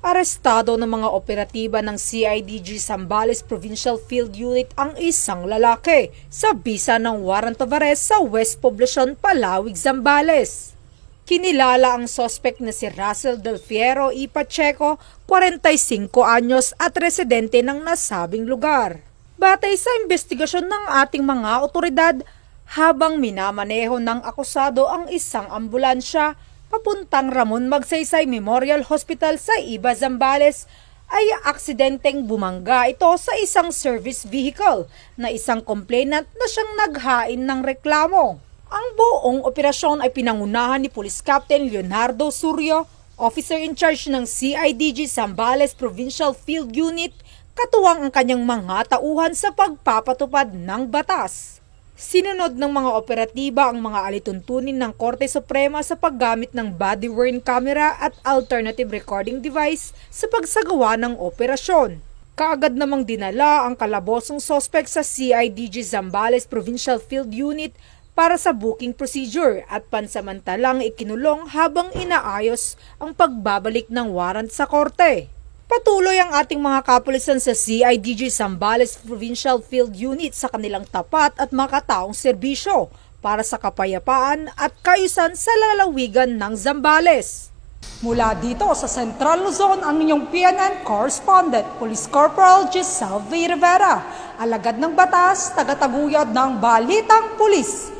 Arestado ng mga operatiba ng CIDG Zambales Provincial Field Unit ang isang lalaki sa bisa ng warrant of arrest sa West Poblacion, Palawig, Zambales. Kinilala ang suspect na si Russell Del Fierro y Pacheco, 45 anyos at residente ng nasabing lugar. Batay sa investigasyon ng ating mga otoridad, habang minamaneho ng akusado ang isang ambulansya papuntang Ramon Magsaysay Memorial Hospital sa Iba, Zambales, ay aksidenteng bumangga ito sa isang service vehicle na isang complainant na siyang naghain ng reklamo. Ang buong operasyon ay pinangunahan ni Police Captain Leonardo Surio, officer in charge ng CIDG Zambales Provincial Field Unit, katuwang ang kanyang mga tauhan sa pagpapatupad ng batas. Sinunod ng mga operatiba ang mga alituntunin ng Korte Suprema sa paggamit ng body-worn camera at alternative recording device sa pagsagawa ng operasyon. Kaagad namang dinala ang kalabosong suspect sa CIDG Zambales Provincial Field Unit para sa booking procedure at pansamantalang ikinulong habang inaayos ang pagbabalik ng warrant sa korte. Patuloy ang ating mga kapulisan sa CIDG Zambales Provincial Field Unit sa kanilang tapat at makataong serbisyo para sa kapayapaan at kaayusan sa lalawigan ng Zambales. Mula dito sa Central Luzon, ang inyong PNN correspondent, Police Corporal Giselle V. Rivera, alagad ng batas, tagataguyod ng Balitang Pulis.